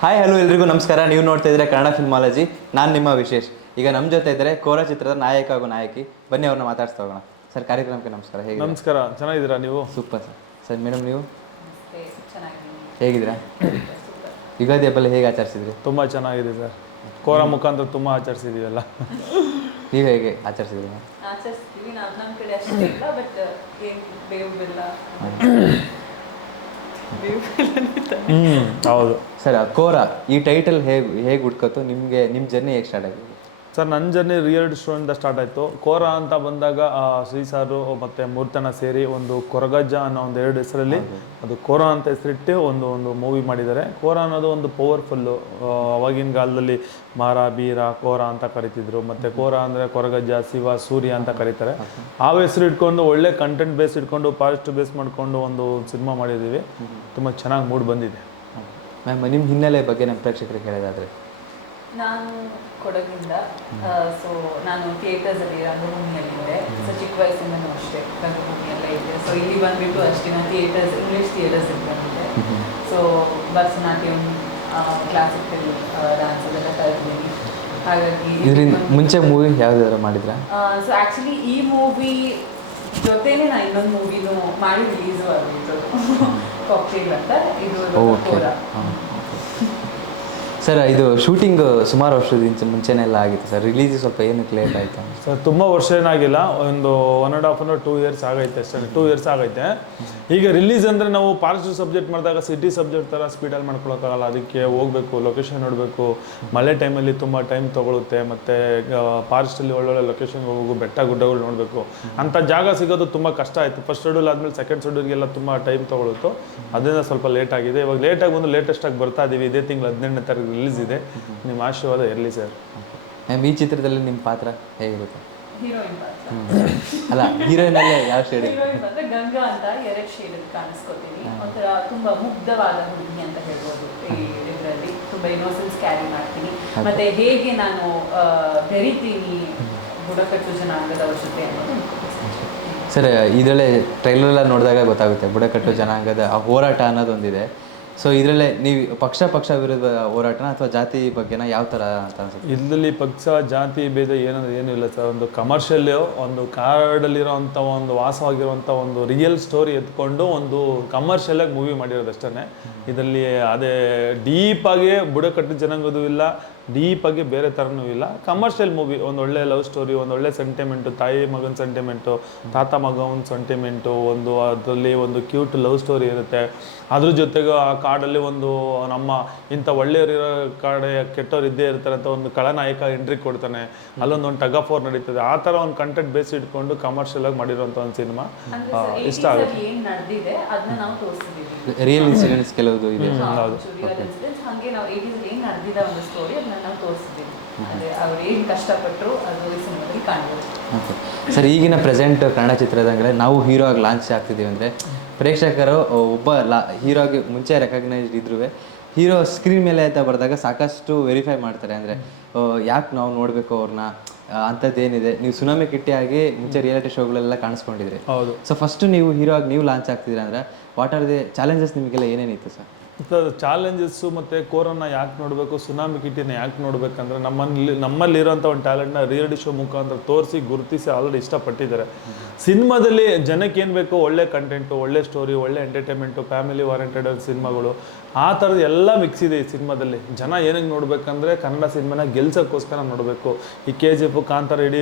Hi hello ಎಲ್ರಿಗೂ ನಮಸ್ಕಾರ. ನೀವು ನೋಡ್ತಾ ಇದ್ರೆ ಕನ್ನಡ ಫಿಲ್ಮಾಲಜಿ ನಾನು ನಿಮ್ಮ ವಿಶೇಷ್. ಈಗ ನಮ್ಮ ಜೊತೆ ಇದ್ದರೆ ಕೋರ ಚಿತ್ರದ ನಾಯಕ ಹಾಗೂ ನಾಯಕಿ. ಬನ್ನಿ ಅವ್ರನ್ನ ಮಾತಾಡ್ಸ್ತಾ ಹೋಗೋಣ. ಸರ್ ಕಾರ್ಯಕ್ರಮಕ್ಕೆ ನಮಸ್ಕಾರ. ಹೇಗೆ ನಮಸ್ಕಾರ. ಚೆನ್ನಾಗಿದ್ದೀರಾ ನೀವು? Super sir. ಸರ್ ಮೇಡಮ್ ನೀವು? ಹೇಗಿದ್ದೀರಾ? ಯುಗಾದಿ ಹಬ್ಬಲ್ಲಿ ಹೇಗೆ ಆಚರಿಸಿದ್ರಿ? ತುಂಬ ಚೆನ್ನಾಗಿದೆ ಸರ್. ಕೋರ ಮುಖಾಂತರ ತುಂಬ ಆಚರಿಸಿದೀವಲ್ಲ ನೀವು ಹೇಗೆ ಆಚರಿಸಿದ್ರಿ? ಆಚರಿಸ್ತೀವಿ. ನಾವು ನಮ್ಮ ಕಡೆ ಅಷ್ಟೇ ಇಲ್ಲ ಬಟ್ ಏನು ಬೇವು ಬೆಲ್ಲ. ಬೇವು ಹ್ಞೂ ಹೌದು. ಸರಿ ಕೋರ ಈ ಟೈಟಲ್ ಹೇಗೆ ಹೇಗೆ ಹುಡ್ಕೋತು? ನಿಮಗೆ ನಿಮ್ಮ ಜರ್ನಿ ಹೇಗೆ ಸ್ಟಾರ್ಟ್ ಆಗಿದೆ? ಸರ್ ನನ್ನ ಜರ್ನಿ ರಿಯಲ್ ಸ್ಟೋರಿಂದ ಸ್ಟಾರ್ಟ್ ಆಯಿತು. ಕೋರ ಅಂತ ಬಂದಾಗ ಆ, ಶ್ರೀ ಸಾರು ಮತ್ತು ಮೂರ್ತನ ಸೇರಿ ಒಂದು ಕೊರಗಜ್ಜ ಅನ್ನೋ ಒಂದು ಎರಡು ಹೆಸರಲ್ಲಿ ಅದು ಕೋರ ಅಂತ ಹೆಸರಿಟ್ಟು ಒಂದು ಒಂದು ಮೂವಿ ಮಾಡಿದ್ದಾರೆ. ಕೋರ ಅನ್ನೋದು ಒಂದು ಪವರ್ಫುಲ್ಲು ಅವಾಗಿನ ಕಾಲದಲ್ಲಿ ಮಾರ ಬೀರ ಕೋರ ಅಂತ ಕರಿತಿದ್ರು. ಮತ್ತು ಕೋರ ಅಂದರೆ ಕೊರಗಜ್ಜ ಶಿವ ಸೂರ್ಯ ಅಂತ ಕರೀತಾರೆ. ಆ ಹೆಸರು ಇಟ್ಕೊಂಡು ಒಳ್ಳೆ ಕಂಟೆಂಟ್ ಬೇಸ್ ಇಟ್ಕೊಂಡು ಪಾಸಿಟಿವ್ ಬೇಸ್ ಮಾಡಿಕೊಂಡು ಒಂದು ಸಿನಿಮಾ ಮಾಡಿದ್ದೀವಿ. ತುಂಬ ಚೆನ್ನಾಗಿ ಮೂಡ್ ಬಂದಿದೆ. ಮ್ಯಾಮ್ ನಿಮ್ಮ ಹಿನ್ನೆಲೆ ಬಗ್ಗೆ ನಮ್ಮ ಪ್ರೇಕ್ಷಕರಿಗೆ ಹೇಳೋದಾದ್ರೆ. ನಾನು ಕೊಡಗಿಂದ ಸೊ ನಾನು ಥಿಯೇಟರ್ಸಲ್ಲಿ ರಂಗಭೂಮಿಯಲ್ಲಿದ್ದೆ ಸೊ ಚಿಕ್ಕ ವಯಸ್ಸಿಂದನೂ ಅಷ್ಟೇ ರಂಗಭೂಮಿಯೆಲ್ಲ ಇದೆ ಸೊ ಇಲ್ಲಿ ಬಂದ್ಬಿಟ್ಟು ಅಷ್ಟೇ ನಾನು ಥಿಯೇಟರ್ಸ್ ಇಂಗ್ಲೀಷ್ ಥಿಯೇಟರ್ಸ್ ಬಂದಿದ್ದೆ ಸೊ ಭರತನಾಟ್ಯಂ ಕ್ಲಾಸಿಕಲ್ ಡ್ಯಾನ್ಸ್ ಅದೆಲ್ಲ ಕಲಿತಿದ್ದೀನಿ. ಹಾಗಾಗಿ ಇದರಿಂದ ಮುಂಚೆ ಮೂವಿ ಯಾವ್ದಾದ್ರು ಮಾಡಿದ್ರೆ? ಸೊ ಆ್ಯಕ್ಚುಲಿ ಈ ಮೂವಿ ಜೊತೆನೆ ನಾನು ಇನ್ನೊಂದು ಮೂವಿನೂ ಮಾಡಿ ರಿಲೀಸು ಆಗಿತ್ತು ಕಾಕ್ಟೇಲ್ ಅಂತ. ಇದು ಸರ್, ಇದು ಶೂಟಿಂಗ್ ಸುಮಾರು ವರ್ಷದಿಂದ ಮುಂಚೆನೇ ಎಲ್ಲ ಆಗಿತ್ತು ಸರ್. ರಿಲೀಸ್ ಸ್ವಲ್ಪ ಏನಕ್ಕೆ ಲೇಟ್ ಆಯಿತು ಸರ್, ತುಂಬ ವರ್ಷ ಏನಾಗಿಲ್ಲ. ಒಂದು ಒನ್ ಆ್ಯಂಡ್ ಹಾಫ್ ಅಂದ್ರೆ ಟೂ ಇಯರ್ಸ್ ಆಗೈತೆ ಸರ್. ಟೂ ಇಯರ್ಸ್ ಆಗೈತೆ. ಈಗ ರಿಲೀಸ್ ಅಂದರೆ ನಾವು ಪಾರ್ಸು ಸಬ್ಜೆಕ್ಟ್ ಮಾಡಿದಾಗ ಸಿಟಿ ಸಬ್ಜೆಕ್ಟ್ ಥರ ಸ್ಪೀಡಲ್ಲಿ ಮಾಡ್ಕೊಳಕ್ಕಾಗಲ್ಲ. ಅದಕ್ಕೆ ಹೋಗಬೇಕು ಲೊಕೇಶನ್ ನೋಡಬೇಕು. ಮಳೆ ಟೈಮಲ್ಲಿ ತುಂಬ ಟೈಮ್ ತೊಗೊಳುತ್ತೆ. ಮತ್ತು ಫಾರೆಸ್ಟಲ್ಲಿ ಒಳ್ಳೊಳ್ಳೆ ಲೊಕೇಶನ್ ಹೋಗಬೇಕು ಬೆಟ್ಟ ಗುಡ್ಡಗಳು ನೋಡಬೇಕು. ಅಂಥ ಜಾಗ ಸಿಗೋದು ತುಂಬ ಕಷ್ಟ ಆಯಿತು. ಫಸ್ಟ್ ಶೆಡ್ಯೂಲ್ ಆದಮೇಲೆ ಸೆಕೆಂಡ್ ಶೆಡ್ಯೂಲ್ಗೆಲ್ಲ ತುಂಬ ಟೈಮ್ ತೊಗೊಳುತ್ತು. ಅದರಿಂದ ಸ್ವಲ್ಪ ಲೇಟ್ ಆಗಿದೆ. ಇವಾಗ ಲೇಟಾಗಿ ಬಂದು ಲೇಟೆಸ್ಟಾಗಿ ಬರ್ತಾ ಇದ್ದೀವಿ ಇದೇ ತಿಂಗಳು ಹದಿನೆಂಟನೇ ತಾರೀಕು ರಿಲೀಸ್ ಇದೆ. ನಿಮ್ಮ ಆಶೀರ್ವಾದ ಇರಲಿ ಸರ್. ಮ್ಯಾಮ್ ಈ ಚಿತ್ರದಲ್ಲಿ ನಿಮ್ಮ ಪಾತ್ರ ಹೇಗಿರುತ್ತೆ? ಹೀರೋಯಿನ್ ಪಾತ್ರ. ಅಲ್ಲ ಹೀರೋಯಿನಲ್ಲೇ ಯಾವ ಶೇಡ್ ಹೀರೋಯಿನ್ ಗಂಗಾ ಅಂತ ಎರಡ್ ಶೇಡ್ ಕಾಣಿಸ್ಕೊತೀನಿ. ಒಂಥರ ತುಂಬಾ ಮುಗ್ಧವಾದ ಹುಡುಗಿ ಅಂತ ಹೇಳ್ಬೋದು ಈ ಇದರಲ್ಲಿ. ತುಂಬಾ ಇನ್ನೋಸೆನ್ಸ್ ಕ್ಯಾರಿ ಮಾಡ್ತೀನಿ. ಮತ್ತೆ ಹೇಗೆ ನಾನು ಬೆರಿತೀನಿ ಬುಡಕಟ್ಟು ಜನಾಂಗದವ್ರ ಜೊತೆ ಅನ್ನೋದು ಸರ್ ಇದರಲ್ಲೇ ಟ್ರೈಲರ್ ಎಲ್ಲ ನೋಡಿದಾಗ ಗೊತ್ತಾಗುತ್ತೆ. ಬುಡಕಟ್ಟು ಜನಾಂಗದ ಆ ಹೋರಾಟ ಅನ್ನೋದೊಂದಿದೆ. ಸೊ ಇದರಲ್ಲೇ ನೀವು ಪಕ್ಷ ಪಕ್ಷ ವಿರುದ್ಧ ಹೋರಾಟನ ಅಥವಾ ಜಾತಿ ಬಗ್ಗೆನ ಯಾವ ಥರ ಅಂತ ಅನ್ಸುತ್ತೆ? ಇದರಲ್ಲಿ ಪಕ್ಷ ಜಾತಿ ಭೇದ ಏನಂದ್ರೆ ಏನೂ ಇಲ್ಲ ಸರ್. ಒಂದು ಕಮರ್ಷಿಯಲ್ ಒಂದು ಕಾರ್ಡಲ್ಲಿರೋಂಥ ಒಂದು ವಾಸವಾಗಿರುವಂಥ ಒಂದು ರಿಯಲ್ ಸ್ಟೋರಿ ಎತ್ಕೊಂಡು ಒಂದು ಕಮರ್ಷಿಯಲ್ ಆಗಿ ಮೂವಿ ಮಾಡಿರೋದು ಅಷ್ಟೇ ಇದರಲ್ಲಿ ಅದೇ ಡೀಪಾಗಿ ಬುಡಕಟ್ಟು ಜನಾಂಗದೂ ಇಲ್ಲ ಡೀಪಾಗಿ ಬೇರೆ ಥರನೂ ಇಲ್ಲ. ಕಮರ್ಷಿಯಲ್ ಮೂವಿ ಒಂದು ಒಳ್ಳೆ ಲವ್ ಸ್ಟೋರಿ ಒಂದು ಒಳ್ಳೆ ಸೆಂಟಿಮೆಂಟು ತಾಯಿ ಮಗನ ಸೆಂಟಿಮೆಂಟು ತಾತ ಮಗನ ಸೆಂಟಿಮೆಂಟು ಒಂದು ಅದರಲ್ಲಿ ಒಂದು ಕ್ಯೂಟ್ ಲವ್ ಸ್ಟೋರಿ ಇರುತ್ತೆ. ಅದ್ರ ಜೊತೆಗೆ ಆ ಕಾಡಲ್ಲಿ ಒಂದು ನಮ್ಮ ಇಂಥ ಒಳ್ಳೆಯವರಿರೋ ಕಾಡೆ ಕೆಟ್ಟವ್ರು ಇದ್ದೇ ಇರ್ತಾರೆ ಅಂತ ಒಂದು ಕಳನಾಯಕ ಎಂಟ್ರಿ ಕೊಡ್ತಾನೆ. ಅಲ್ಲೊಂದು ಒಂದು ಟಗ್ ಫೋರ್ ನಡೀತದೆ. ಆ ಥರ ಒಂದು ಕಂಟೆಂಟ್ ಬೇಸ್ ಇಟ್ಕೊಂಡು ಕಮರ್ಷಿಯಲ್ ಆಗಿ ಮಾಡಿರೋಂಥ ಒಂದು ಸಿನಿಮಾ ಇಷ್ಟ 80s ಆಗುತ್ತೆ. ಕೆಲವು ರಿಯಲ್ ಇನ್ಸಿಡೆಂಟ್ಸ್ ಕೆಲವುದು ಇದೆ. ಇನ್ಸಿಡೆಂಟ್ಸ್ ಅವ್ರು ಏನ್ ಕಷ್ಟಪಟ್ಟರು ಅದು ಈ ಸಿನಿಮಾದಲ್ಲಿ ಕಾಣ್ಬೋದು. ಸರ್ ಈಗಿನ ಪ್ರೆಸೆಂಟ್ ಕನ್ನಡ ಚಿತ್ರದಂಗಲೇ ನಾವು ಹೀರೋ ಆಗಿ ಲಾಂಚ್ ಆಗ್ತಿದ್ದೀವಿ ಅಂದರೆ ಪ್ರೇಕ್ಷಕರು ಒಬ್ಬ ಲಾ ಹೀರೋ ಆಗಿ ಮುಂಚೆ ರೆಕಗ್ನೈಸ್ಡ್ ಇದ್ರೂ ಹೀರೋ ಸ್ಕ್ರೀನ್ ಮೇಲೆ ಅಂತ ಬರೆದಾಗ ಸಾಕಷ್ಟು ವೆರಿಫೈ ಮಾಡ್ತಾರೆ. ಅಂದರೆ ಯಾಕೆ ನಾವು ನೋಡಬೇಕು ಅವ್ರನ್ನ ಅಂಥದ್ದೇನಿದೆ ನೀವು ಸುನಾಮಿ ಕಿಟ್ಟಿಯಾಗಿ ಆಗಿ ಮುಂಚೆ ರಿಯಾಲಿಟಿ ಶೋಗಳೆಲ್ಲ ಕಾಣಿಸ್ಕೊಂಡಿದ್ರಿ. ಹೌದು. ಸೊ ಫಸ್ಟ್ ನೀವು ಹೀರೋ ಆಗಿ ನೀವು ಲಾಂಚ್ ಆಗ್ತಿದ್ದೀರಾ ಅಂದರೆ ವಾಟ್ ಆರ್ ದಿ ಚಾಲೆಂಜಸ್ ನಿಮಗೆಲ್ಲ ಏನೇನಿತ್ತು ಸರ್? ಚಾಲೆಂಜಸ್ಸು ಮತ್ತು ಕೋರನ್ನು ಯಾಕೆ ನೋಡಬೇಕು ಸುನಾಮಿ ಕಿಟಿನ ಯಾಕೆ ನೋಡಬೇಕಂದ್ರೆ ನಮ್ಮಲ್ಲಿ ನಮ್ಮಲ್ಲಿರೋಂಥ ಒಂದು ಟ್ಯಾಲೆಂಟ್ನ ರಿಯಾಲಿಟಿ ಶೋ ಮುಖಾಂತರ ತೋರಿಸಿ, ಗುರುತಿಸಿ ಆಲ್ರೆಡಿ ಇಷ್ಟಪಟ್ಟಿದ್ದಾರೆ. ಸಿನಿಮಾದಲ್ಲಿ ಜನಕ್ಕೆ ಏನು ಬೇಕು? ಒಳ್ಳೆ ಕಂಟೆಂಟು ಒಳ್ಳೆ ಸ್ಟೋರಿ ಒಳ್ಳೆ ಎಂಟರ್ಟೈನ್ಮೆಂಟು ಫ್ಯಾಮಿಲಿ ವಾರೆಂಟೆಡ್ ಸಿನಿಮಾಗಳು. ಆ ಥರದ್ದು ಎಲ್ಲ ಮಿಕ್ಸ್ ಇದೆ ಈ ಸಿನಿಮಾದಲ್ಲಿ. ಜನ ಏನಕ್ಕೆ ನೋಡಬೇಕಂದ್ರೆ ಕನ್ನಡ ಸಿನಿಮಾನ ಗೆಲ್ಸೋಕ್ಕೋಸ್ಕರ ನೋಡಬೇಕು. ಈ ಕೆ ಜಿ ಎಫ್ ಕಾಂತಾರ ಇಡೀ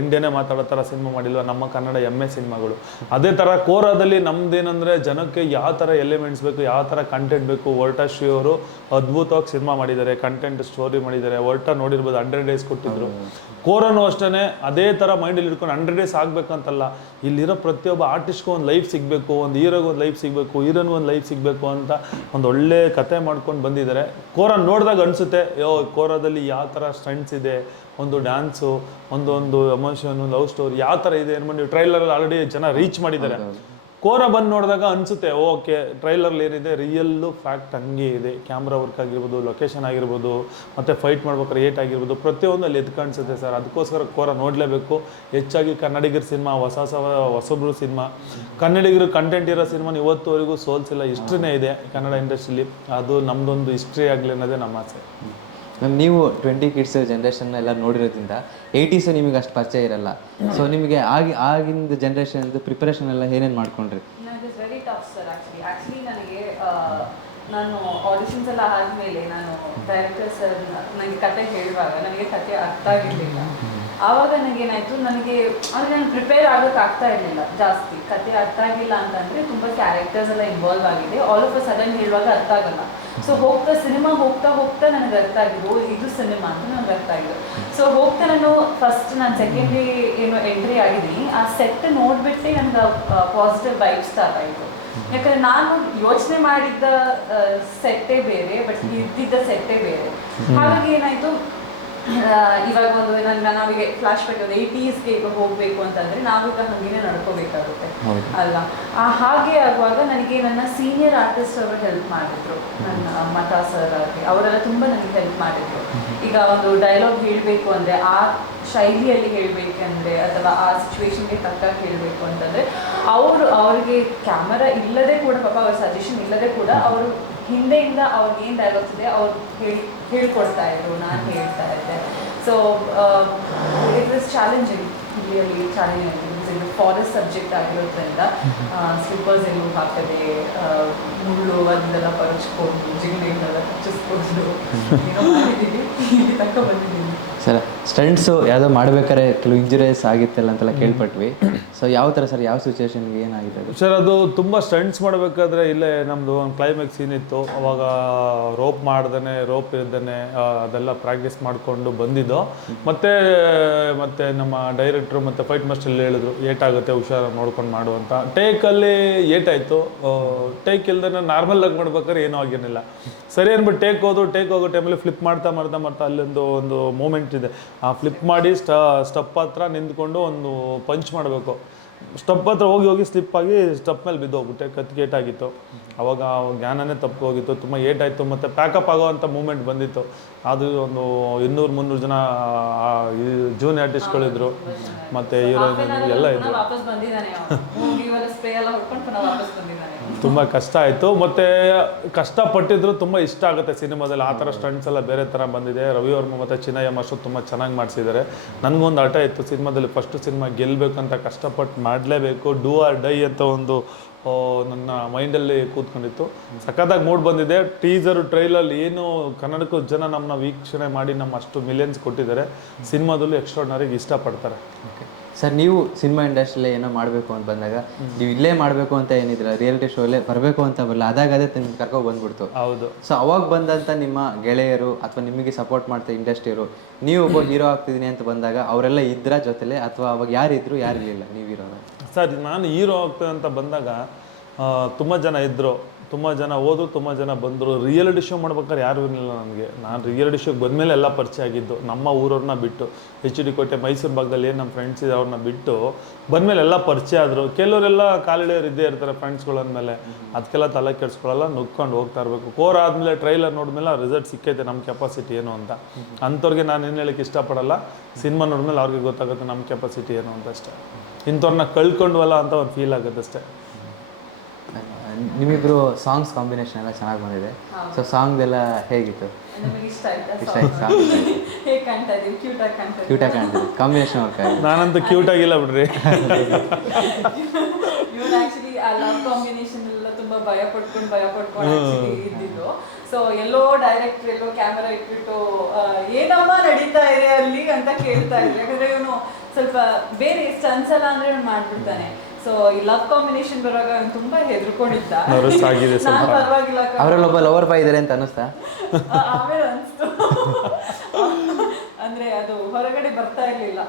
ಇಂಡಿಯಾನೇ ಮಾತಾಡೋ ಥರ ಸಿನಿಮಾ ಮಾಡಿಲ್ವ? ನಮ್ಮ ಕನ್ನಡ ಎಮ್ಮೆ ಸಿನಿಮಾಗಳು. ಅದೇ ಥರ ಕೋರಾದಲ್ಲಿ ನಮ್ದೇನಂದರೆ ಜನಕ್ಕೆ ಯಾವ ಥರ ಎಲಿಮೆಂಟ್ಸ್ ಬೇಕು, ಯಾವ ಥರ ಕಂಟೆಂಟ್ ಬೇಕು. ವರ್ಟಾ ಶ್ರೀ ಅವರು ಅದ್ಭುತವಾಗಿ ಸಿನಿಮಾ ಮಾಡಿದ್ದಾರೆ ಕಂಟೆಂಟ್ ಸ್ಟೋರಿ ಮಾಡಿದ್ದಾರೆ. ವರ್ಟಾ ನೋಡಿರ್ಬೋದು ಹಂಡ್ರೆಡ್ ಡೇಸ್ ಕೊಟ್ಟಿದ್ರು. ಕೋರನು ಅಷ್ಟೇ ಅದೇ ಥರ ಮೈಂಡಲ್ಲಿ ಇಟ್ಕೊಂಡು ಹಂಡ್ರೆಡ್ ಡೇಸ್ ಆಗಬೇಕಂತಲ್ಲ. ಇಲ್ಲಿರೋ ಪ್ರತಿಯೊಬ್ಬ ಆರ್ಟಿಸ್ಟ್ಗೂ ಒಂದು ಲೈಫ್ ಸಿಗಬೇಕು ಒಂದು ಹೀರೋಗೆ ಒಂದು ಲೈಫ್ ಸಿಗಬೇಕು ಹೀರೋನ್ ಒಂದು ಲೈಫ್ ಸಿಗಬೇಕು ಅಂತ ಒಂದು ಒಳ್ಳೆ ಕತೆ ಮಾಡ್ಕೊಂಡು ಬಂದಿದ್ದಾರೆ. ಕೋರನ್ ನೋಡಿದಾಗ ಅನಿಸುತ್ತೆ ಯೋ ಕೋರದಲ್ಲಿ ಯಾವ ಥರ ಸ್ಟಂಟ್ಸ್ ಇದೆ ಒಂದು ಡ್ಯಾನ್ಸು ಒಂದೊಂದು ಒಂದು ಎಮೋಷನ್ ಲವ್ ಸ್ಟೋರಿ ಯಾವ ಥರ ಇದೆ? ಏನು ನೀವು ಟ್ರೈಲರಲ್ಲಿ ಆಲ್ರೆಡಿ ಜನ ರೀಚ್ ಮಾಡಿದ್ದಾರೆ. ಕೋರ ಬಂದು ನೋಡಿದಾಗ ಅನಿಸುತ್ತೆ, ಓಕೆ ಟ್ರೈಲರ್ಲಿ ಏನಿದೆ ರಿಯಲ್ಲು ಫ್ಯಾಕ್ಟ್ ಹಂಗೆ ಇದೆ. ಕ್ಯಾಮ್ರಾ ವರ್ಕ್ ಆಗಿರ್ಬೋದು ಲೊಕೇಶನ್ ಆಗಿರ್ಬೋದು, ಮತ್ತು ಫೈಟ್ ಮಾಡ್ಬೇಕಾದ್ರೆ ಏಟ್ ಆಗಿರ್ಬೋದು, ಪ್ರತಿಯೊಂದು ಅಲ್ಲಿ ಎದ್ದು ಕಾಣಿಸುತ್ತೆ ಸರ್ ಅದಕ್ಕೋಸ್ಕರ ಕೋರ ನೋಡಲೇಬೇಕು. ಹೆಚ್ಚಾಗಿ ಕನ್ನಡಿಗರ ಸಿನಿಮಾ ಹೊಸ ಹೊಸ, ಹೊಸಬ್ರು ಸಿನಿಮಾ ಕನ್ನಡಿಗರು ಕಂಟೆಂಟ್ ಇರೋ ಸಿನಿಮಾನ ಇವತ್ತುವರೆಗೂ ಸೋಲ್ಸಿಲ್ಲ. ಹಿಸ್ಟ್ರಿನೇ ಇದೆ ಕನ್ನಡ ಇಂಡಸ್ಟ್ರಿಲಿ ಅದು ನಮ್ಮದೊಂದು ಹಿಸ್ಟ್ರಿ ಆಗಲಿ ಅನ್ನೋದೇ ನಮ್ಮ ಆಸೆ. ಮ್ಯಾಮ್ ನೀವು ಟ್ವೆಂಟಿ ಕಿಡ್ಸ್ ಜನ್ರೇಷನ್ ಎಲ್ಲ ನೋಡಿರೋದ್ರಿಂದ ಏಯ್ಟೀಸು ನಿಮಗೆ ಅಷ್ಟು ಪರಿಚಯ ಇರಲ್ಲ. ಸೊ ನಿಮಗೆ ಆಗಿ, ಆಗಿಂದ ಜನ್ರೇಷನ್ ಪ್ರಿಪರೇಷನ್ ಎಲ್ಲ ಏನೇನು ಮಾಡ್ಕೊಂಡ್ರಿ? ಸರ್ ನನಗೆ ನಾನು ಆಡಿಷನ್ಸ್ ಎಲ್ಲ ಆದ್ಮೇಲೆ ನಾನು ಡೈರೆಕ್ಟರ್ ಸರ್ ನನಗೆ ಕತೆ ಹೇಳುವಾಗ ನನಗೆ ಕತೆ ಅರ್ಥ ಆಗಿರಲಿಲ್ಲ. ಆವಾಗ ನನಗೇನಾಯಿತು ನನಗೆ ಅಂದರೆ ನಾನು ಪ್ರಿಪೇರ್ ಆಗೋಕೆ ಆಗ್ತಾ ಇರಲಿಲ್ಲ ಜಾಸ್ತಿ. ಕತೆ ಅರ್ಥ ಆಗಿಲ್ಲ ಅಂತಂದರೆ ತುಂಬ ಕ್ಯಾರೆಕ್ಟರ್ಸ್ ಎಲ್ಲ ಇನ್ವಾಲ್ವ್ ಆಗಿದೆ. ಆಲ್ ಆಫ್ ಅ ಸಡನ್ ಹೇಳುವಾಗ ಅರ್ಥ ಆಗಲ್ಲ. ಸೊ ಹೋಗ್ತಾ ಸಿನಿಮಾ ಹೋಗ್ತಾ ಹೋಗ್ತಾ ನನಗೆ ಅರ್ಥ ಆಗಿದ್ದು ಇದು ಸಿನಿಮಾ ಅಂತ ನನಗೆ ಅರ್ಥ ಆಗಿದೆ. ಸೊ ಹೋಗ್ತಾ ನಾನು ಫಸ್ಟ್ ನಾನು ಸೆಕೆಂಡ್ರಿ ಏನು ಎಂಟ್ರಿ ಆಗಿದ್ದೀನಿ. ಆ ಸೆಟ್ ನೋಡ್ಬಿಟ್ಟೆ ನನಗೆ ಪಾಸಿಟಿವ್ ವೈಬ್ಸ್ ಸ್ಟಾರ್ಟ್ ಆಯಿತು. ಯಾಕಂದ್ರೆ ನಾನು ಯೋಚನೆ ಮಾಡಿದ್ದ ಸೆಟ್ಟೇ ಬೇರೆ ಬಟ್ ಇದ್ದಿದ್ದ ಸೆಟ್ಟೇ ಬೇರೆ. ಹಾಗಾಗಿ ಏನಾಯ್ತು ಇವಾಗ ಒಂದು ನನ್ನ ನಾವೀಗ ಫ್ಲಾಶ್ ಬ್ಯಾಕ್ ಒಂದು ಏಯ್ಟೀಸ್ಗೆ ಈಗ ಹೋಗಬೇಕು ಅಂತಂದ್ರೆ ನಾವೀಗ ಹಂಗೇನೆ ನಡ್ಕೋಬೇಕಾಗುತ್ತೆ. ಅಲ್ಲ ಆ, ಹಾಗೆ ಆಗುವಾಗ ನನಗೆ ನನ್ನ ಸೀನಿಯರ್ ಆರ್ಟಿಸ್ಟ್ ಅವರು ಹೆಲ್ಪ್ ಮಾಡಿದ್ರು. ನನ್ನ ಮಠ ಸರ್ ಆಗಿ. ಅವರೆಲ್ಲ ತುಂಬ ನನಗೆ ಹೆಲ್ಪ್ ಮಾಡಿದ್ರು. ಈಗ ಒಂದು ಡೈಲಾಗ್ ಹೇಳಬೇಕು ಅಂದರೆ ಆ ಶೈಲಿಯಲ್ಲಿ ಹೇಳಬೇಕಂದ್ರೆ ಅಥವಾ ಆ ಸಿಚುವೇಶನ್ಗೆ ತಕ್ಕ ಹೇಳಬೇಕು ಅಂತಂದರೆ ಅವರು ಅವರಿಗೆ ಕ್ಯಾಮರಾ ಇಲ್ಲದೆ ಕೂಡ ಪಾಪ ಅವ್ರ ಸಜೆಷನ್ ಇಲ್ಲದೆ ಕೂಡ ಅವರು ಹಿಂದೆಯಿಂದ ಅವ್ರಿಗೆ ಏನು ಡೈಲಾಗ್ಸ್ ಇದೆ ಅವ್ರು ಹೇಳಿ ಹೇಳ್ಕೊಡ್ತಾ ಇದ್ರು ನಾನು ಹೇಳ್ತಾ ಇದ್ದೆ. So it is challenging really challenging ಇದು ಫಾರೆಸ್ಟ್ ಸಬ್ಜೆಕ್ಟ್ ಆಗಿರೋದ್ರಿಂದ ಸ್ಲಿಪ್ಪರ್ಸ್ ಎಲ್ಲೂ ಹಾಕದೆ ಮುಳ್ಳು ಅದನ್ನೆಲ್ಲ ಪರಚ್ಕೊಂಡು ಜಿಗಿನೆಗಳೆಲ್ಲ ಹಚ್ಚಿಸ್ಕೊಂಡು ಏನೋ ಮಾಡಿದ್ದೀವಿ ಇಲ್ಲಿ ತಕ್ಕ ಬಂದಿದ್ದೀನಿ ಸರ್ ಸ್ಟಂಟ್ಸು ಯಾವುದೋ ಮಾಡ್ಬೇಕಾದ್ರೆ ಕೆಲವು ಇಂಜುರೀಸ್ ಆಗಿತ್ತಲ್ಲ ಅಂತೆಲ್ಲ ಕೇಳ್ಪಟ್ವಿ. ಸೊ ಯಾವ ಥರ ಸರ್ ಯಾವ ಸಿಚುವೇಶನ್ಗೆ ಏನಾಗಿದೆ? ಅದು ಸರ್ ಅದು ತುಂಬ ಸ್ಟಂಟ್ಸ್ ಮಾಡಬೇಕಾದ್ರೆ ಇಲ್ಲೇ ನಮ್ಮದು ಒಂದು ಕ್ಲೈಮ್ಯಾಕ್ಸ್ ಸೀನ್ ಇತ್ತು. ಅವಾಗ ರೋಪ್ ಮಾಡ್ದೇ ರೋಪ್ ಇದ್ದಾನೆ ಅದೆಲ್ಲ ಪ್ರಾಕ್ಟೀಸ್ ಮಾಡಿಕೊಂಡು ಬಂದಿದ್ದು. ಮತ್ತೆ ಮತ್ತೆ ನಮ್ಮ ಡೈರೆಕ್ಟ್ರು ಮತ್ತು ಫೈಟ್ ಮಾಸ್ಟರ್ ಹೇಳಿದ್ರು ಏಟಾಗುತ್ತೆ ಹುಷಾರಾಗಿ ನೋಡ್ಕೊಂಡು ಮಾಡುವಂತ ಟೇಕಲ್ಲಿ ಏಟಾಯಿತು. ಟೇಕ್ ಇಲ್ದೇ ನಾರ್ಮಲ್ ಆಗಿ ಮಾಡ್ಬೇಕಾದ್ರೆ ಏನೂ ಆಗಿರಲಿಲ್ಲ. ಸರಿ ಅಂದ್ಬಿಟ್ಟು ಟೇಕ್ ಹೋದ್ರು ಟೇಕ್ ಹೋಗೋ ಟೈಮಲ್ಲಿ ಫ್ಲಿಪ್ ಮಾಡ್ತಾ ಮಾಡ್ತಾ ಮಾಡ್ತಾ ಅಲ್ಲೊಂದು ಒಂದು ಮೂಮೆಂಟ್ ಇದೆ ಆ ಫ್ಲಿಪ್ ಮಾಡಿ ಸ್ಟ ಸ್ಟಪ್ ಹತ್ರ ನಿಂತ್ಕೊಂಡು ಒಂದು ಪಂಚ್ ಮಾಡಬೇಕು. ಸ್ಟಪ್ ಹತ್ರ ಹೋಗಿ ಹೋಗಿ ಸ್ಲಿಪ್ ಆಗಿ ಸ್ಟಪ್ ಮೇಲೆ ಬಿದ್ದು ಹೋಗ್ಬಿಟ್ಟೆ ಕತ್ತಿಗೆ ಏಟಾಗಿತ್ತು ಅವಾಗ ಜ್ಞಾನನೇ ತಪ್ಪು ಹೋಗಿತ್ತು ತುಂಬ ಏಟಾಯಿತು ಮತ್ತು ಪ್ಯಾಕಪ್ ಆಗೋವಂಥ ಮೂಮೆಂಟ್ ಬಂದಿತ್ತು. ಅದು ಒಂದು ಇನ್ನೂರು ಮುನ್ನೂರು ಜನ ಜೂನ್ ಆರ್ಟಿಸ್ಟ್ಗಳಿದ್ರು ಮತ್ತು ಹೀರೋಯಿನ್ ಎಲ್ಲ ಇದ್ರು ತುಂಬ ಕಷ್ಟ ಆಯಿತು. ಮತ್ತು ಕಷ್ಟಪಟ್ಟಿದ್ರು ತುಂಬ ಇಷ್ಟ ಆಗುತ್ತೆ ಸಿನಿಮಾದಲ್ಲಿ. ಆ ಥರ ಸ್ಟಂಟ್ಸ್ ಎಲ್ಲ ಬೇರೆ ಥರ ಬಂದಿದೆ. ರವಿ ವರ್ಮ ಮತ್ತು ಚಿನ್ನಯ್ಯ ಮಾಸ್ಟರ್ ತುಂಬ ಚೆನ್ನಾಗಿ ಮಾಡಿಸಿದ್ದಾರೆ. ನನಗೊಂದು ಹಠ ಇತ್ತು ಸಿನಿಮಾದಲ್ಲಿ. ಫಸ್ಟ್ ಸಿನಿಮಾ ಅಂತ ಕಷ್ಟಪಟ್ಟು ಮಾಡಲೇಬೇಕು. ಡೂ ಆರ್ ಡೈ ಅಂತ ಒಂದು ನನ್ನ ಮೈಂಡಲ್ಲಿ ಕೂತ್ಕೊಂಡಿತ್ತು. ಸಖತ್ತಾಗಿ ಮೂಡ್ ಬಂದಿದೆ. ಟೀಸರು ಟ್ರೈಲರ್ ಏನು ಕನ್ನಡಕ್ಕೂ ಜನ ನಮ್ಮನ್ನ ವೀಕ್ಷಣೆ ಮಾಡಿ ನಮ್ಮ ಅಷ್ಟು ಮಿಲಿಯನ್ಸ್ ಕೊಟ್ಟಿದ್ದಾರೆ. ಸಿನಿಮಾದಲ್ಲೂ ಎಕ್ಸ್ಟ್ರಾಡ್ನರಿಗೆ ಇಷ್ಟಪಡ್ತಾರೆ. ಸರ್ ನೀವು ಸಿನಿಮಾ ಇಂಡಸ್ಟ್ರಿಯಲ್ಲಿ ಏನೋ ಮಾಡಬೇಕು ಅಂತ ಬಂದಾಗ ನೀವು ಇಲ್ಲೇ ಮಾಡಬೇಕು ಅಂತ ಏನಿದ್ರೆ ರಿಯಾಲಿಟಿ ಶೋಲೇ ಬರಬೇಕು ಅಂತ ಬರಲ್ಲ. ಅದಾಗ ಅದೇ ನಿಮ್ಗೆ ಕರ್ಕೊಂಡು ಬಂದ್ಬಿಡ್ತು. ಹೌದು. ಸೊ ಅವಾಗ ಬಂದಂಥ ನಿಮ್ಮ ಗೆಳೆಯರು ಅಥವಾ ನಿಮಗೆ ಸಪೋರ್ಟ್ ಮಾಡ್ತಾ ಇಂಡಸ್ಟ್ರಿಯರು ನೀವು ಒಬ್ಬ ಹೀರೋ ಆಗ್ತಿದ್ದೀನಿ ಅಂತ ಬಂದಾಗ ಅವರೆಲ್ಲ ಇದ್ರ ಜೊತೆಲೆ ಅಥವಾ ಅವಾಗ ಯಾರಿದ್ರು ಯಾರು ಇರಲಿಲ್ಲ ನೀವು ಸರ್ ನಾನು ಹೀರೋ ಆಗ್ತೇನೆ ಅಂತ ಬಂದಾಗ ತುಂಬ ಜನ ಇದ್ದರು ತುಂಬ ಜನ ಹೋದ್ರು ತುಂಬ ಜನ ಬಂದರು. ರಿಯಾಲಿಟಿ ಶೋ ಮಾಡ್ಬೇಕಾದ್ರೆ ಯಾರು ಇರಲಿಲ್ಲ ನನಗೆ. ನಾನು ರಿಯಾಲಿಟಿ ಶೋಗೆ ಬಂದಮೇಲೆ ಎಲ್ಲ ಪರಿಚಯ ಆಗಿದ್ದು. ನಮ್ಮ ಊರವ್ರನ್ನ ಬಿಟ್ಟು ಎಚ್ ಡಿ ಕೋಟೆ ಮೈಸೂರು ಭಾಗದಲ್ಲಿ ಏನು ನಮ್ಮ ಫ್ರೆಂಡ್ಸ್ ಇದೆ ಅವ್ರನ್ನ ಬಿಟ್ಟು ಬಂದಮೇಲೆ ಎಲ್ಲ ಪರಿಚಯ ಆದರು. ಕೆಲವರೆಲ್ಲ ಕಾಲಿಡಿಯವ್ರು ಇದ್ದೇ ಇರ್ತಾರೆ ಫ್ರೆಂಡ್ಸ್ಗಳು ಅಂದಮೇಲೆ. ಅದಕ್ಕೆಲ್ಲ ತಲೆ ಕೆಡ್ಸ್ಕೊಳ್ಳಲ್ಲ ನುಗ್ಕೊಂಡು ಹೋಗ್ತಾ ಇರಬೇಕು. ಕೋರ್ ಆದಮೇಲೆ ಟ್ರೈಲರ್ ನೋಡಿದ್ಮೇಲೆ ರಿಸಲ್ಟ್ ಸಿಕ್ಕೈತೆ ನಮ್ಮ ಕೆಪಾಸಿಟಿ ಏನು ಅಂತ. ಅಂಥವ್ರಿಗೆ ನಾನು ಏನು ಹೇಳಕ್ಕೆ ಇಷ್ಟಪಡಲ್ಲ. ಸಿನಿಮಾ ನೋಡಿದ್ಮೇಲೆ ಅವ್ರಿಗೆ ಗೊತ್ತಾಗುತ್ತೆ ನಮ್ಮ ಕೆಪಾಸಿಟಿ ಏನು ಅಂತ ಅಷ್ಟೇ. ಇಂಥವ್ರನ್ನ ಕಳ್ಕೊಂಡ್ವಲ್ಲ ಅಂತ ಒಂದು ಫೀಲ್ ಆಗುತ್ತೆ ಅಷ್ಟೇ. ನಿಮ್ಮಿಬ್ರು ಸಾಂಗ್ಸ್ ಕಾಂಬಿನೇಷನ್ ಎಲ್ಲ ಚೆನ್ನಾಗಿ ಬಂದಿದೆ. ಸೊ ಸಾಂಗ್ ಎಲ್ಲ ಹೇಗಿತ್ತು? ನಮಗೆ ಇಷ್ಟ ಆಯ್ತಾ ಸಾಂಗ್ ಕ್ಯೂಟಾಗಿ ಕಾಣ್ತಿದೆ ಕಾಂಬಿನೇಷನ್ ವರ್ಕ್ ಆಗಿದೆ. ನಾನಂತೂ ಕ್ಯೂಟ್ ಆಗಿಲ್ಲ ಬಿಡ್ರಿ. ಇವನ್ ಆಕ್ಚುಲಿ ಆ ಲವ್ ಕಾಂಬಿನೇಷನ್ ಎಲ್ಲ ತುಂಬಾ ಭಯ ಪಡ್ಕೊಂಡು ಭಯ ಪಡ್ಕೊಂಡು actually ಇದ್ದಿದ್ದು. ಸೊ ಎಲ್ಲೋ ಡೈರೆಕ್ಟರ್ ಎಲ್ಲೋ ಕ್ಯಾಮೆರಾ ಇಟ್ಬಿಟ್ಟು ಆ, ಏನಮ್ಮ ನಡೀತಾ ಇದೆ ಅಲ್ಲಿ? ಅಂತ ಕೇಳ್ತಾ ಇದ್ರು ಯಾಕಂದ್ರೆ ಇವನು ಸ್ವಲ್ಪ ಬೇರೆ ಸ್ಟನ್ಸ್ ಎಲ್ಲ ಅಂದ್ರೆ ಇವ್ನು ಮಾಡ್ಬಿಡ್ತಾನೆ. ಸೊ ಈ ಲವ್ ಕಾಂಬಿನೇಷನ್ ಬರುವಾಗ ಅವ್ನು ತುಂಬಾ ಹೆದರ್ಕೊಂಡಿದ್ದ. ನಾನು ಪರವಾಗಿಲ್ಲ ಅವರಲ್ಲೊಬ್ಬ ಅವರಲ್ಲಿ ಒಬ್ಬ ಲವರ್ ಬಾಯ್ ಇದ್ದಾರೆ ಅಂತ ಅನಿಸ್ತಾ ಆಮೇಲೆ ಅನ್ಸ್ತು. ಅಂದ್ರೆ ಅದು ಹೊರಗಡೆ ಬರ್ತಾ ಇರ್ಲಿಲ್ಲ.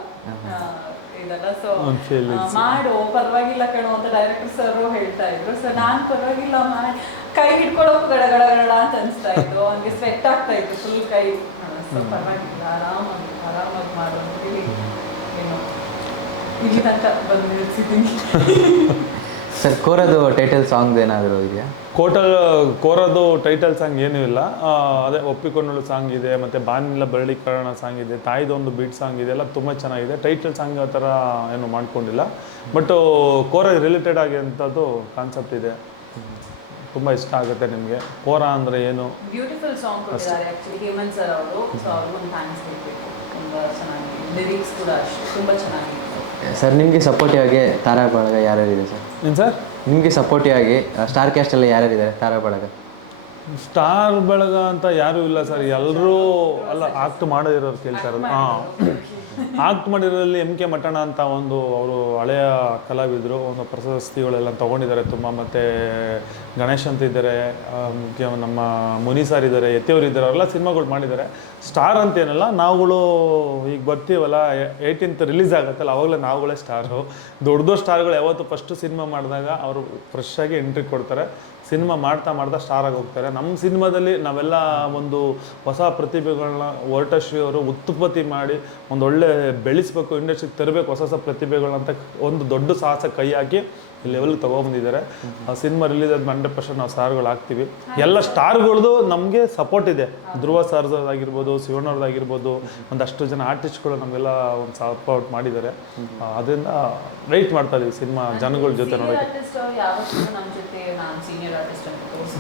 ಇದೆಲ್ಲ ಸೊ ಮಾಡು ಪರವಾಗಿಲ್ಲ ಕಣೋ ಅಂತ ಡೈರೆಕ್ಟರ್ ಸರ್ ಹೇಳ್ತಾ ಇದ್ರು. ಸೊ ನಾನು ಪರವಾಗಿಲ್ಲ ಮನೆ ಕೈ ಹಿಡ್ಕೊಳ್ಳೋಕು ಗಡ ಗಡ ಗಡ ಅಂತ ಅನ್ಸ್ತಾ ಇತ್ತು. ಅವ್ನಿಗೆ ಸ್ವೆಟ್ ಆಗ್ತಾ ಇತ್ತು ಫುಲ್ ಕೈ. ಸೊ ಪರವಾಗಿಲ್ಲ ಆರಾಮಾಗಿ ಆರಾಮಾಗಿ ಮಾಡು ಇಲ್ಲಿ ತನಕ ಬಂದು ನಿಲ್ಸಿದ್ದೀನಿ ಸರ್ ಕೋರದು ಟೈಟಲ್ ಸಾಂಗ್ ಏನಾದರೂ ಇದೆಯಾ? ಕೋಟಲ್ ಕೋರದು ಟೈಟಲ್ ಸಾಂಗ್ ಏನೂ ಇಲ್ಲ. ಆ, ಅದೇ ಒಪ್ಪಿಕೊಂಡಳು ಸಾಂಗ್ ಇದೆ ಮತ್ತು ಬಾನಿಲ್ಲ ಬರಳಿ ಕಾರಣ ಸಾಂಗ್ ಇದೆ ತಾಯಿದು ಒಂದು ಬೀಟ್ ಸಾಂಗ್ ಇದೆ ಎಲ್ಲ ತುಂಬ ಚೆನ್ನಾಗಿದೆ. ಟೈಟಲ್ ಸಾಂಗ್ ಆ ಥರ ಏನು ಮಾಡ್ಕೊಂಡಿಲ್ಲ. ಬಟ್ ಕೋರ ರಿಲೇಟೆಡ್ ಆಗಿರೋಂಥದ್ದು ಕಾನ್ಸೆಪ್ಟ್ ಇದೆ. ತುಂಬ ಇಷ್ಟ ಆಗುತ್ತೆ ನಿಮಗೆ. ಕೋರ ಅಂದರೆ ಏನು? ಬ್ಯೂಟಿಫುಲ್ ಸಾಂಗ್ ಕೊಟ್ಟಿದ್ದಾರೆ ಆಕ್ಚುಲಿ ಹೇಮಂತ್ ಸರ್ ಅವರು. ಸೊ ಅವ್ರಿಗೊಂದು ಥ್ಯಾಂಕ್ಸ್ ಹೇಳ್ಬೇಕು. ತುಂಬ ಚೆನ್ನಾಗಿದೆ ಲಿರಿಕ್ಸ್ ಕೂಡ ಅಷ್ಟೇ. ತುಂಬ ಚೆನ್ನಾಗಿದೆ. ಸರ್ ನಿಮಗೆ ಸಪೋರ್ಟಿವ್ ಆಗಿ ತಾರಾ ಬಳಗ ಯಾರ್ಯಾರಿದೆ ಸರ್ ಏನು ಸರ್ ನಿಮಗೆ ಸಪೋರ್ಟಿವ್ ಆಗಿ ಸ್ಟಾರ್ ಕ್ಯಾಸ್ಟ್ ಎಲ್ಲ ಯಾರ್ಯಾರಿದ್ದಾರೆ ತಾರಾ ಬಳಗ ಸ್ಟಾರ್ ಬಳಗ ಅಂತ ಯಾರೂ ಇಲ್ಲ ಸರ್ ಎಲ್ಲರೂ ಅಲ್ಲ ಆಕ್ಟ್ ಮಾಡೋದಿರೋರು ಕೇಳ್ತಾರೆ ಹಾಂ. ಆಕ್ಟ್ ಮಾಡಿರೋದ್ರಲ್ಲಿ ಎಂ ಕೆ ಮಠಣ ಅಂತ ಒಂದು ಅವರು ಹಳೆಯ ಕಲಾವಿದರು ಒಂದು ಪ್ರಶಸ್ತಿಗಳೆಲ್ಲ ತೊಗೊಂಡಿದ್ದಾರೆ ತುಂಬ. ಮತ್ತು ಗಣೇಶ್ ಅಂತ ಇದ್ದಾರೆ ಮುಖ್ಯ ನಮ್ಮ ಮುನಿ ಸರ್ ಇದ್ದಾರೆ ಯತಿಯವರು ಇದ್ದಾರೆ ಅವರೆಲ್ಲ ಸಿನಿಮಾಗಳು ಮಾಡಿದ್ದಾರೆ. ಸ್ಟಾರ್ ಅಂತ ಏನಲ್ಲ ನಾವುಗಳು ಈಗ ಬರ್ತೀವಲ್ಲ ಏಯ್ಟೀನ್ತ್ ರಿಲೀಸ್ ಆಗುತ್ತಲ್ಲ, ಅವಾಗಲೇ ನಾವುಗಳೇ ಸ್ಟಾರು. ದೊಡ್ಡ ದೊಡ್ಡ ಸ್ಟಾರ್ಗಳು ಯಾವತ್ತು ಫಸ್ಟ್ ಸಿನಿಮಾ ಮಾಡಿದಾಗ ಅವರು ಫ್ರೆಶ್ ಆಗಿ ಎಂಟ್ರಿ ಕೊಡ್ತಾರೆ. ಸಿನಿಮಾ ಮಾಡ್ತಾ ಮಾಡ್ತಾ ಸ್ಟಾರ್ ಆಗಿ ಹೋಗ್ತಾರೆ. ನಮ್ಮ ಸಿನಿಮಾದಲ್ಲಿ ನಾವೆಲ್ಲ ಒಂದು ಹೊಸ ಪ್ರತಿಭೆಗಳನ್ನ ಹೊರಟಶ್ರೀ ಅವರು ಉತ್ಪತ್ತಿ ಮಾಡಿ ಒಂದು ಒಳ್ಳೆ ಬೆಳೆಸ್ಬೇಕು ಇಂಡಸ್ಟ್ರಿಗೆ ತರಬೇಕು, ಹೊಸ ಹೊಸ ಪ್ರತಿಭೆಗಳಂತ ಒಂದು ದೊಡ್ಡ ಸಾಹಸ ಕೈ ಹಾಕಿ ಈ ಲೆವೆಲ್ಗೆ ತೊಗೊಂಬಂದಿದ್ದಾರೆ. ಆ ಸಿನಿಮಾ ರಿಲೀಸ್ ಆದ ಹಂಡ್ರೆಡ್ ಪರ್ಸೆಂಟ್ ನಾವು ಸ್ಟಾರ್ಗಳು ಹಾಕ್ತೀವಿ ಎಲ್ಲ ಸ್ಟಾರ್ಗಳದ್ದು ನಮಗೆ ಸಪೋರ್ಟ್ ಇದೆ. ಧ್ರುವ ಸರ್ದಾಗಿರ್ಬೋದು ಶಿವಣ್ಣವ್ರದ್ದಾಗಿರ್ಬೋದು ಒಂದಷ್ಟು ಜನ ಆರ್ಟಿಸ್ಟ್ಗಳು ನಮಗೆಲ್ಲ ಒಂದು ಸಪೋರ್ಟ್ ಮಾಡಿದ್ದಾರೆ. ಅದರಿಂದ ವೆಯ್ಟ್ ಮಾಡ್ತಾ ಇದೀವಿ ಸಿನಿಮಾ ಜನಗಳ ಜೊತೆ ನೋಡೋಕ್ಕೆ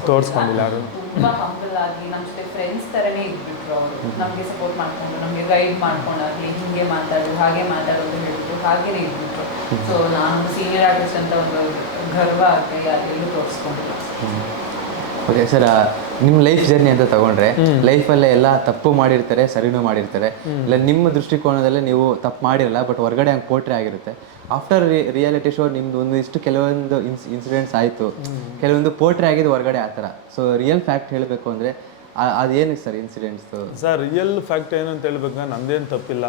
ತೋರಿಸ್ಕೊಂಡಿಲ್ಲ. ಯಾರು. ತುಂಬಾ ಹಂಬಲ್ ಆಗಿ ನಮ್ಮ ಜೊತೆ ಫ್ರೆಂಡ್ಸ್ ತರನೇ ಇದ್ಬಿಟ್ರು ಅವರು. ನಮಗೆ ಸಪೋರ್ಟ್ ಮಾಡ್ಕೊಂಡು ನಮಗೆ ಗೈಡ್ ಮಾಡ್ಕೊಂಡಾಗ್ಲಿ ಹಿಂಗೆ ಮಾತಾಡೋದು ಹಾಗೆ ಮಾತಾಡೋದು ಹೇಳಿದ್ರು. ಹಾಗೇನೆ ಇದ್ಬಿಟ್ರು ಸೊ ನಾನು ಸೀನಿಯರ್ ಆರ್ಟಿಸ್ಟ್ ಅಂತ ಒಂದು ಗರ್ವ ತೋರಿಸ್ಕೊಂಡಿಲ್ಲ. ಓಕೆ ಸರ್ ನಿಮ್ಮ ಲೈಫ್ ಜರ್ನಿ ಅಂತ ತಗೊಂಡ್ರೆ ಲೈಫಲ್ಲೇ ಎಲ್ಲ ತಪ್ಪು ಮಾಡಿರ್ತಾರೆ ಸರಿನೂ ಮಾಡಿರ್ತಾರೆ. ಇಲ್ಲ ನಿಮ್ಮ ದೃಷ್ಟಿಕೋನದಲ್ಲೇ ನೀವು ತಪ್ಪು ಮಾಡಿರಲ್ಲ ಬಟ್ ಹೊರಗಡೆ ಹಂಗೆ ಕೋಟ್ರೆ ಆಗಿರುತ್ತೆ. ಆಫ್ಟರ್ ರಿಯಾಲಿಟಿ ಶೋ ನಿಮ್ದು ಒಂದು ಇಷ್ಟು ಕೆಲವೊಂದು ಇನ್ಸ್ ಇನ್ಸಿಡೆಂಟ್ಸ್ ಆಯಿತು. ಕೆಲವೊಂದು ಪೋಟ್ರೆ ಆಗಿದ್ದು ಹೊರಗಡೆ ಆ ಥರ. ಸೊ ರಿಯಲ್ ಫ್ಯಾಕ್ಟ್ ಹೇಳಬೇಕು ಅಂದರೆ ಅದೇನು sir incidents sir real fact ಏನು ಅಂತ ಹೇಳ್ಬೇಕಂದ್ರೆ ನಂದೇನು ತಪ್ಪಿಲ್ಲ.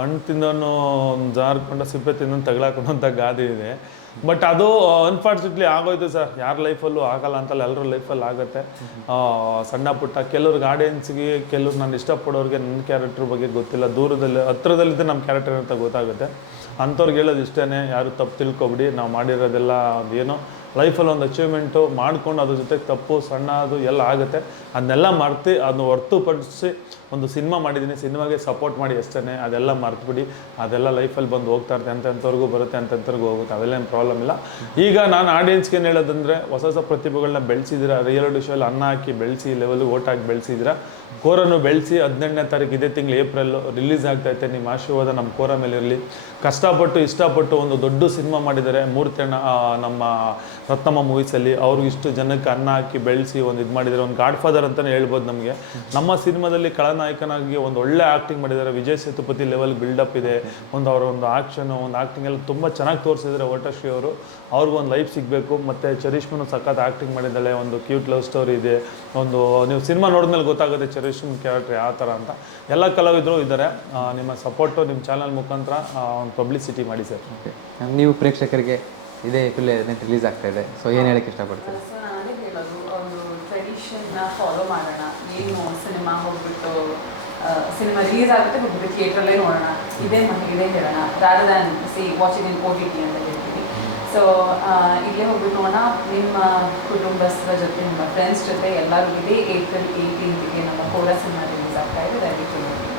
ಹಣ್ಣು ತಿಂದವನು ಜಾರ್ಕೊಂಡ ಸಿಪ್ಪೆ ತಿಂದನು ತಗಲಾಕೊಂಡಂತ ಗಾದೆ ಇದೆ. ಬಟ್ ಅದು ಅನ್ಫಾರ್ಚುನೇಟ್ಲಿ ಆಗೋಯ್ತು ಸರ್. ಯಾರ ಲೈಫಲ್ಲೂ ಆಗಲ್ಲ ಅಂತಲ್ಲ ಎಲ್ಲರ ಲೈಫಲ್ಲಿ ಆಗುತ್ತೆ. ಸಣ್ಣ ಪುಟ್ಟ ಕೆಲವ್ರಿಗೆ ಆಡಿಯನ್ಸ್ಗೆ ಕೆಲವ್ರು ನಾನು ಇಷ್ಟಪಡೋರಿಗೆ ನನ್ನ ಕ್ಯಾರೆಕ್ಟ್ರ್ ಬಗ್ಗೆ ಗೊತ್ತಿಲ್ಲ. ದೂರದಲ್ಲಿ ಹತ್ರದಲ್ಲಿದ್ದರೆ ನಮ್ಮ ಕ್ಯಾರೆಕ್ಟರ್ ಅಂತ ಗೊತ್ತಾಗುತ್ತೆ. ಅಂಥವ್ರಿಗೆ ಹೇಳೋದು ಇಷ್ಟೇ ಯಾರು ತಪ್ಪು ತಿಳ್ಕೊಬಿಡಿ. ನಾವು ಮಾಡಿರೋದೆಲ್ಲ ಒಂದು ಏನೋ ಲೈಫಲ್ಲಿ ಒಂದು ಅಚೀವ್ಮೆಂಟು ಮಾಡ್ಕೊಂಡು ಅದ್ರ ಜೊತೆಗೆ ತಪ್ಪು ಸಣ್ಣ ಅದು ಎಲ್ಲ ಆಗುತ್ತೆ. ಅದನ್ನೆಲ್ಲ ಮರ್ತಿ ಅದನ್ನ ಹೊರತುಪಡಿಸಿ ಒಂದು ಸಿನಿಮಾ ಮಾಡಿದ್ದೀನಿ, ಸಿನಿಮಾಗೆ ಸಪೋರ್ಟ್ ಮಾಡಿ ಎಷ್ಟೇ ಅದೆಲ್ಲ ಮರ್ತುಬಿಡಿ, ಅದೆಲ್ಲ ಲೈಫಲ್ಲಿ ಬಂದು ಹೋಗ್ತಾ ಇರ್ತೆ ಅಂತೆಂಥವ್ರಿಗೂ ಬರುತ್ತೆ ಅಂತೆಂಥವ್ರಿಗೂ ಹೋಗುತ್ತೆ, ಅವೆಲ್ಲ ಏನು ಪ್ರಾಬ್ಲಮ್ ಇಲ್ಲ. ಈಗ ನಾನು ಆಡಿಯನ್ಸ್ಗೆ ಏನು ಹೇಳೋದಂದ್ರೆ, ಹೊಸ ಹೊಸ ಪ್ರತಿಭೆಗಳನ್ನ ಬೆಳೆಸಿದ್ದೀರಾ ರಿಯಾಲಿಟಿ ಶೋಲ್ಲಿ ಅನ್ನ ಹಾಕಿ ಬೆಳೆಸಿ ಲೆವೆಲ್ಗೆ ಓಟ್ ಹಾಕಿ ಬೆಳೆಸಿದ್ದೀರಾ? ಕೋರನ್ನು ಬೆಳೆಸಿ ಹದಿನೆಂಟನೇ ತಾರೀಕು ಇದೇ ತಿಂಗಳು ಏಪ್ರಿಲ್ ರಿಲೀಸ್ ಆಗ್ತೈತೆ ನಿಮ್ಮ ಆಶೀರ್ವಾದ ನಮ್ಮ ಕೋರ ಮೇಲೆ ಇರಲಿ. ಕಷ್ಟಪಟ್ಟು, ಇಷ್ಟಪಟ್ಟು ಒಂದು ದೊಡ್ಡ ಸಿನಿಮಾ ಮಾಡಿದ್ದಾರೆ, ಮೂರ್ತಿಯಣ್ಣ ನಮ್ಮ ರತ್ನಮ್ಮ ಮೂವೀಸಲ್ಲಿ ಅವ್ರಿಗೆ ಇಷ್ಟು ಜನಕ್ಕೆ ಅನ್ನ ಹಾಕಿ ಬೆಳೆಸಿ ಒಂದು ಇದು ಮಾಡಿದರೆ ಒಂದು ಗಾಡ್ ಫಾದರ್ ಅಂತಲೇ ಹೇಳ್ಬೋದು ನಮಗೆ. ನಮ್ಮ ಸಿನಿಮಾದಲ್ಲಿ ಖಳನಾಯಕನಾಗಿ ಒಂದು ಒಳ್ಳೆ ಆ್ಯಕ್ಟಿಂಗ್ ಮಾಡಿದ್ದಾರೆ. ವಿಜಯ್ ಸೇತುಪತಿ ಲೆವೆಲ್ ಬಿಲ್ಡಪ್ ಇದೆ. ಒಂದು ಅವರ ಒಂದು ಆ್ಯಕ್ಷನು ಒಂದು ಆ್ಯಕ್ಟಿಂಗ್ ಎಲ್ಲ ತುಂಬ ಚೆನ್ನಾಗಿ ತೋರಿಸಿದ್ದಾರೆ ವಟಶ್ರೀ ಅವರು. ಅವ್ರಿಗೂ ಒಂದು ಲೈಫ್ ಸಿಗಬೇಕು. ಮತ್ತು ಚರಿಷ್ಮನು ಸಖತ್ ಆ್ಯಕ್ಟಿಂಗ್ ಮಾಡಿದ್ದಾಳೆ. ಒಂದು ಕ್ಯೂಟ್ ಲವ್ ಸ್ಟೋರಿ ಇದೆ. ಒಂದು ನೀವು ಸಿನಿಮಾ ನೋಡಿದ್ಮೇಲೆ ಗೊತ್ತಾಗುತ್ತೆ ಚರಿಷ್ಮನ್ ಕ್ಯಾರೆಕ್ಟರ್ ಯಾವ ಥರ ಅಂತ. ಎಲ್ಲ ಕಲಾವಿದರು ಇದ್ದಾರೆ. ನಿಮ್ಮ ಸಪೋರ್ಟು ನಿಮ್ಮ ಚಾನಲ್ ಮುಖಾಂತರ ಒಂದು ಪಬ್ಲಿಸಿಟಿ ಮಾಡಿ ಸರ್. ನೀವು ಪ್ರೇಕ್ಷಕರಿಗೆ ಇದೇ ರಿಲೀಸ್ ಆಗ್ತಾ ಇದೆ. ಸೊ ಏನು ಹೇಳಕ್ಕೆ ಇಷ್ಟಪಡ್ತೀರಾ? ಟ್ರೆಡಿಷನ್ನ ಫಾಲೋ ಮಾಡೋಣ. ಏನು ಸಿನಿಮಾ ಹೋಗ್ಬಿಟ್ಟು ಸಿನಿಮಾ ರಿಲೀಸ್ ಆಗುತ್ತೆ ಹೋಗ್ಬಿಟ್ಟು ಥಿಯೇಟ್ರಲ್ಲೇ ನೋಡೋಣ. ಇದೇ ಇದೇ ಹೇಳೋಣ. Rather than see watching in O T T ಅಂತ ಹೇಳ್ತೀವಿ. ಸೊ ಇಲ್ಲೇ ಹೋಗ್ಬಿಟ್ಟು ನೋಡೋಣ. ನಿಮ್ಮ ಕುಟುಂಬಸ್ಥರ ಜೊತೆ, ನಿಮ್ಮ ಫ್ರೆಂಡ್ಸ್ ಜೊತೆ ಎಲ್ಲರೂ ಇದೇ ಏಪ್ರಿಲ್ ಏಯ್ಟೀನ್ತ್ಗೆ ನಮ್ಮ ಕೋಲಾ ಸಿನಿಮಾ ರಿಲೀಸ್ ಆಗ್ತಾ ಇದೆ. ದಯವಿಟ್ಟು ನೋಡಿ.